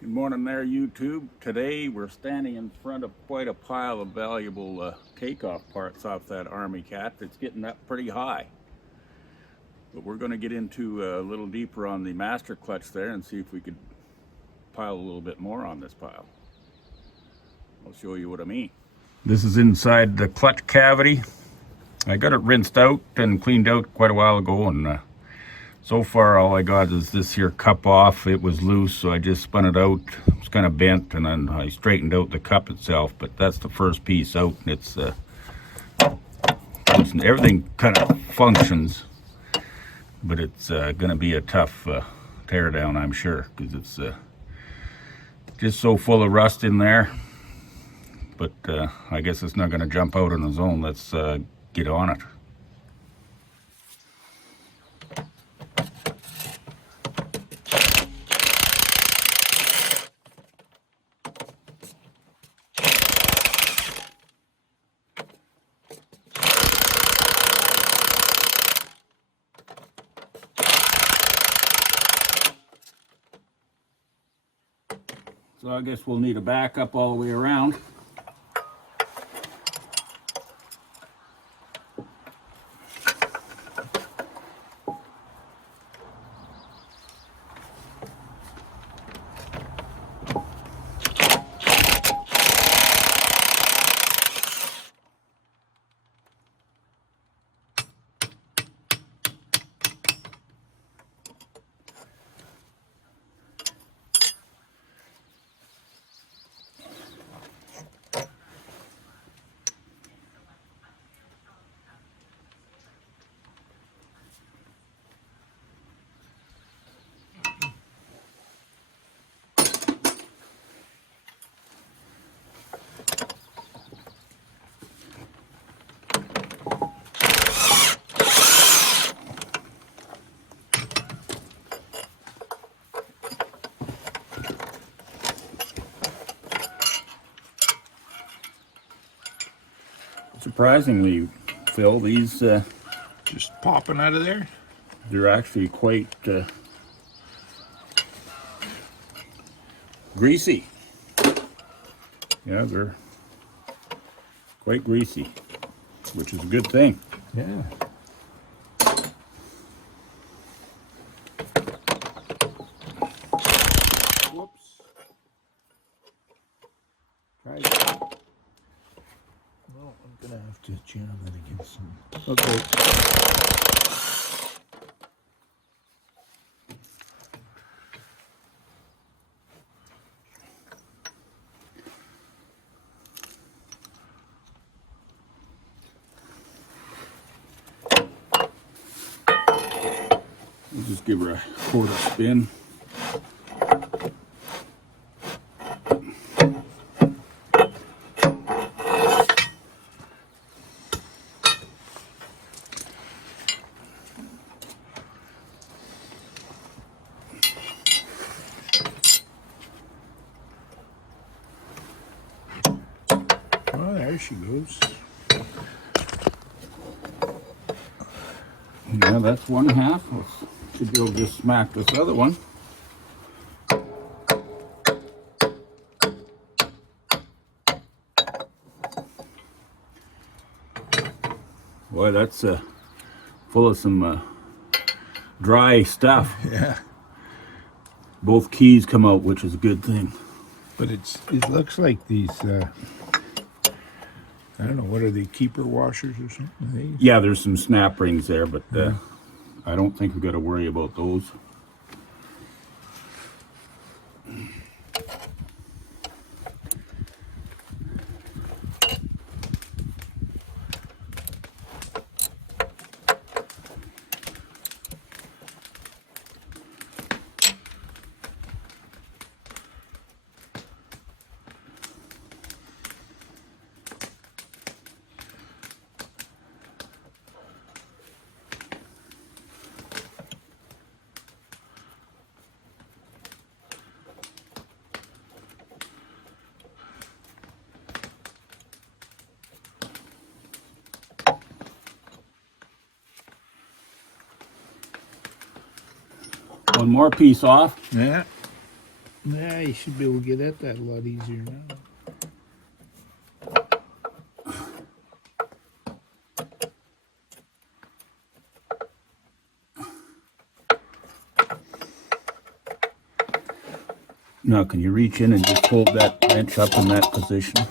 Good morning there, YouTube. Today we're standing in front of quite a pile of valuable takeoff parts off that Army Cat that's getting up pretty high. But we're going to get into a little deeper on the master clutch there and see if we could pile a little bit more on this pile. I'll show you what I mean. This is inside the clutch cavity. I got it rinsed out and cleaned out quite a while ago, and so far all I got is this here cup off. It was loose, so I just spun it out. It's kind of bent, and then I straightened out the cup itself, but that's the first piece out. It's everything kind of functions, but it's gonna be a tough tear down, I'm sure, because it's just so full of rust in there. But I guess it's not gonna jump out on its own. Let's get on it. So I guess we'll need a backup all the way around. Surprisingly, Phil, these just popping out of there. They're actually quite greasy. Yeah, they're quite greasy, which is a good thing. Yeah. Whoops. Try that. Well, I'm gonna have to jam that against some. Okay. We'll just give her a quarter spin. Oh, there she goes. Yeah, that's one half. Should be able to just smack this other one. Boy, that's full of some dry stuff. Yeah. Both keys come out, which is a good thing. But it looks like these. I don't know, what are they, keeper washers or something? Yeah, there's some snap rings there, but I don't think we've got to worry about those. One more piece off. Yeah. Yeah, you should be able to get at that a lot easier now. Now, can you reach in and just hold that wrench up in that position?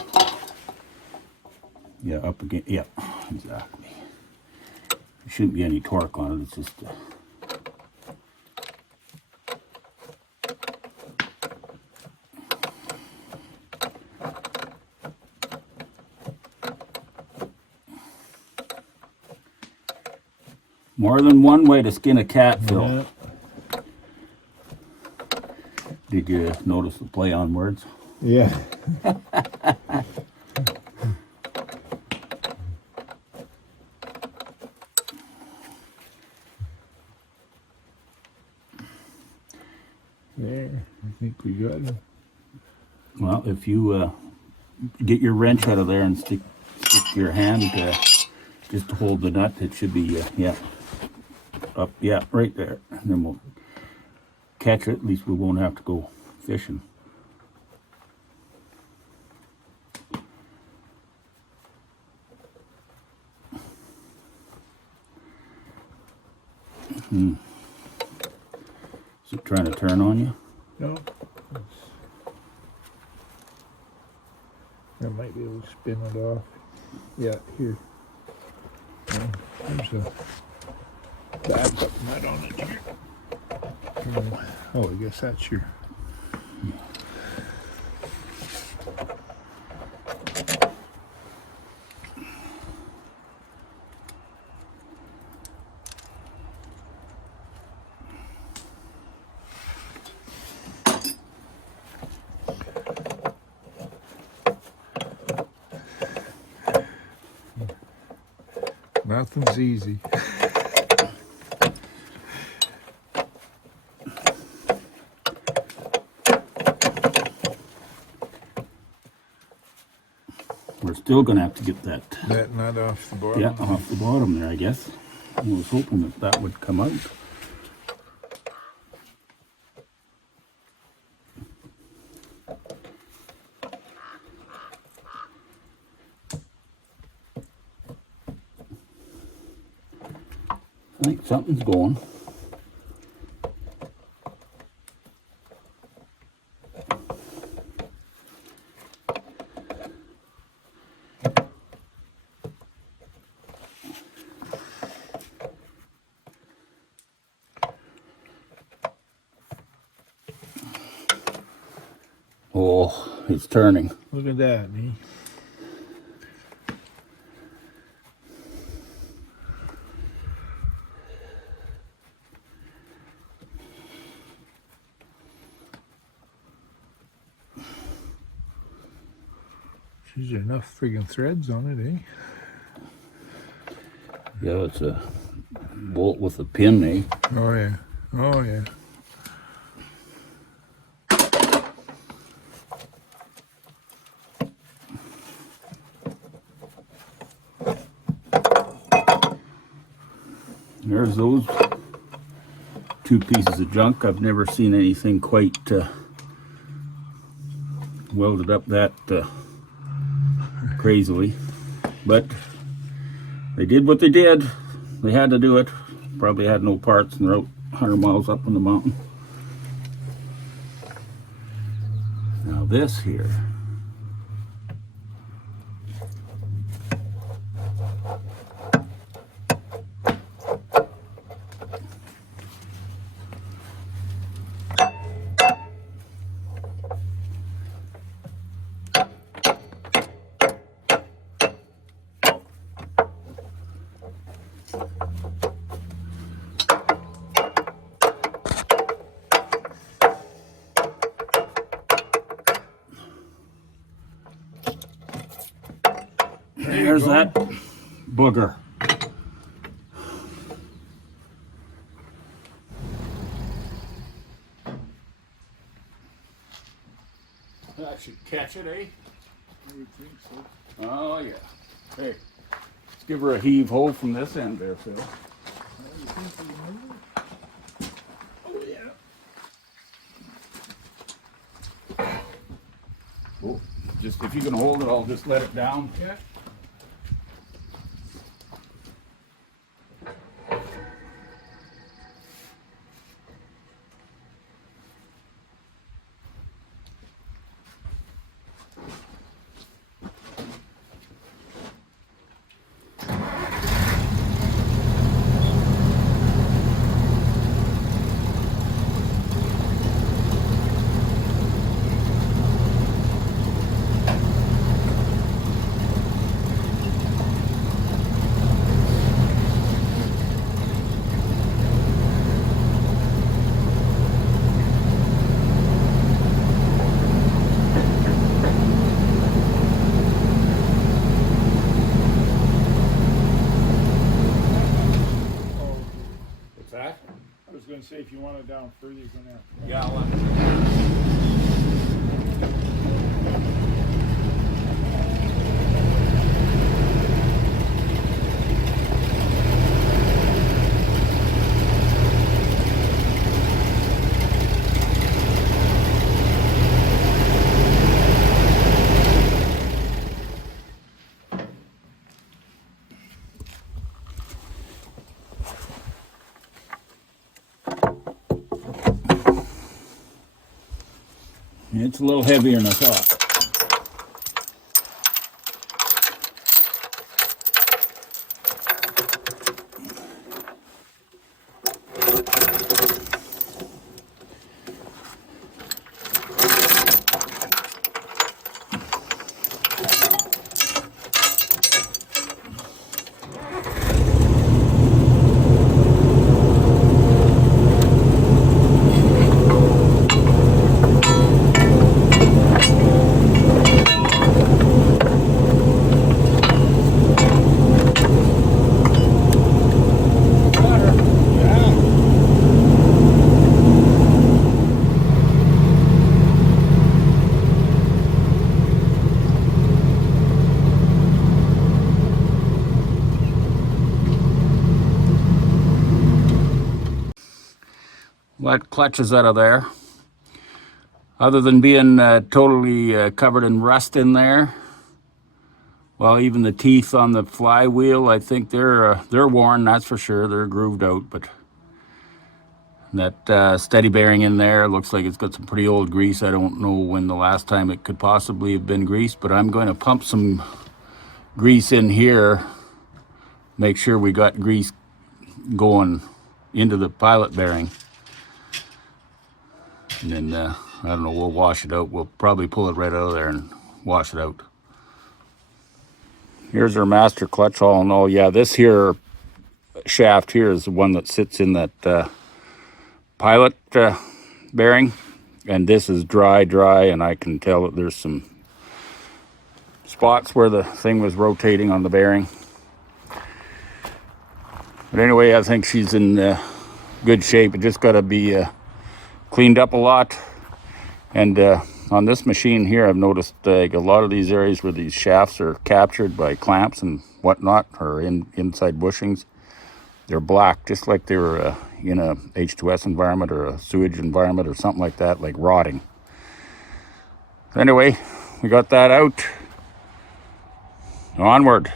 Yeah, up again. Yeah, exactly. There shouldn't be any torque on it. It's just more than one way to skin a cat, Phil. Yeah. Did you notice the play on words? Yeah. There, I think we got it. Well, if you get your wrench out of there and stick your hand just to hold the nut, it should be, yeah, up, yeah, right there. And then we'll catch it. At least we won't have to go fishing. Is it trying to turn on you? No. I might be able to spin it off. Yeah, here. There's a backup nut on it here. Oh, I guess that's your... Nothing's easy. We're still going to have to get that, That nut off the bottom. yeah, off the bottom there, I guess. I was hoping that that would come out. I think something's going. Oh, it's turning. Look at that, eh? There's enough friggin' threads on it, eh? Yeah, it's a bolt with a pin, eh? Oh, yeah. Oh, yeah. There's those two pieces of junk. I've never seen anything quite welded up that crazily, but they did what they did. They had to do it. Probably had no parts and wrote 100 miles up in the mountain. Now this here, there's that booger. That should catch it, eh? I would think so. Oh yeah. Hey, let's give her a heave ho from this end there, Phil. Oh, yeah. Oh, just if you can hold it, I'll just let it down. Yeah. What's that? I was going to say, if you want it down further, you're going to have to. Yeah, I'll It's a little heavier than I thought. That clutch is out of there. Other than being totally covered in rust in there, well, even the teeth on the flywheel, I think they're worn. That's for sure. They're grooved out, but that steady bearing in there looks like it's got some pretty old grease. I don't know when the last time it could possibly have been greased, but I'm going to pump some grease in here. Make sure we got grease going into the pilot bearing. And then, I don't know, we'll wash it out. We'll probably pull it right out of there and wash it out. Here's our master clutch all in all. Yeah, this here shaft here is the one that sits in that pilot bearing. And this is dry, and I can tell that there's some spots where the thing was rotating on the bearing. But anyway, I think she's in good shape. It just got to be cleaned up a lot. And on this machine here, I've noticed a lot of these areas where these shafts are captured by clamps and whatnot, or inside bushings, they're black, just like they were in a H2S environment or a sewage environment or something like that, like rotting. Anyway, we got that out. Onward.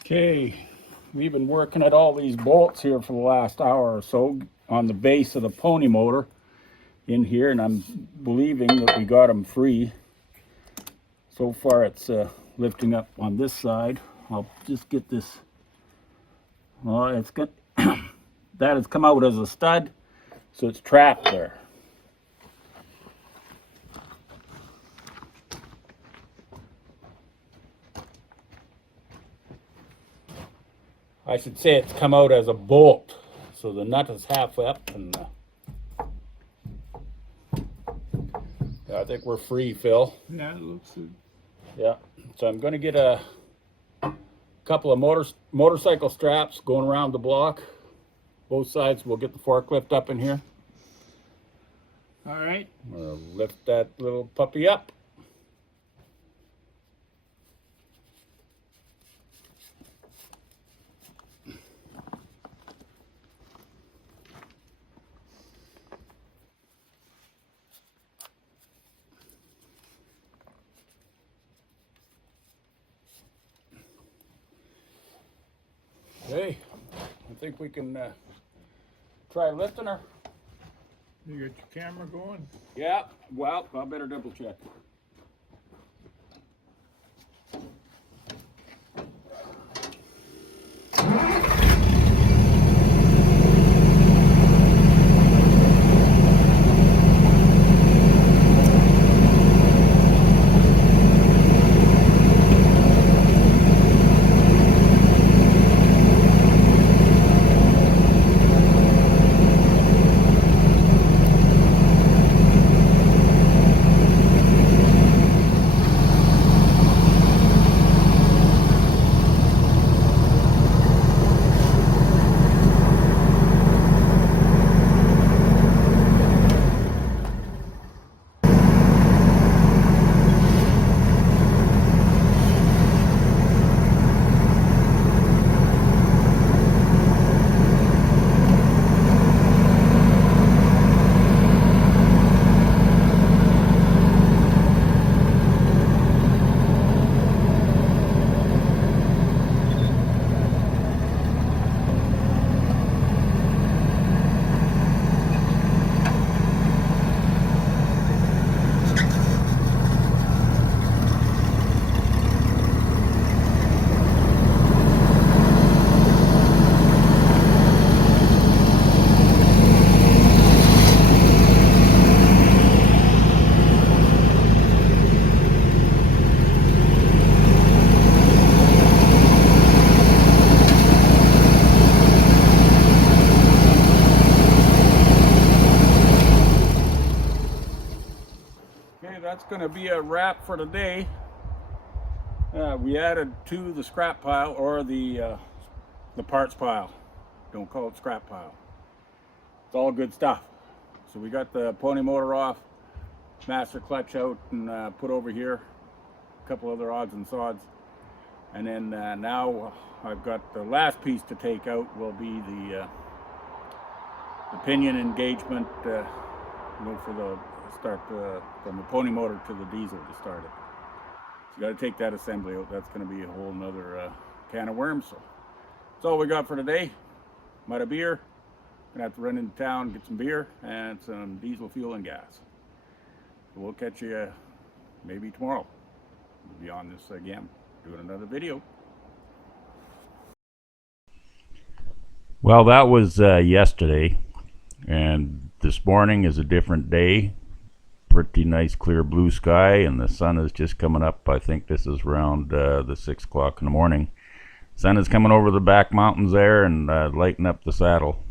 Okay, we've been working at all these bolts here for the last hour or so on the base of the pony motor in here, and I'm believing that we got them free. So far it's lifting up on this side. I'll just get this. Well, it's got that has come out as a stud, so it's trapped there. I should say it's come out as a bolt, so the nut is half up, and I think we're free, Phil. Yeah, it looks good. Yeah, so I'm going to get a couple of motorcycle straps going around the block. Both sides, we'll get the forklift up in here. All right. We'll lift that little puppy up. think we can try lifting her? You got your camera going? Yeah, well, I better double check. That's going to be a wrap for today. We added to the scrap pile, or the parts pile. Don't call it scrap pile. It's all good stuff. So we got the pony motor off, master clutch out and put over here, a couple other odds and sods, and then now I've got the last piece to take out will be the pinion engagement, for the start from the pony motor to the diesel to start it. So you got to take that assembly out. That's going to be a whole nother can of worms. So that's all we got for today. Might have beer. Gonna have to run into town, get some beer and some diesel fuel and gas. So we'll catch you maybe tomorrow. We'll be on this again, doing another video. Well, that was yesterday, and this morning is a different day. Pretty nice clear blue sky, and the sun is just coming up. I think this is around the 6 o'clock in the morning. Sun is coming over the back mountains there and lighting up the saddle.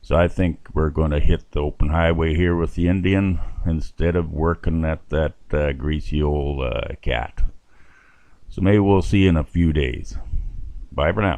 So I think we're going to hit the open highway here with the Indian instead of working at that greasy old cat. So maybe we'll see you in a few days. Bye for now.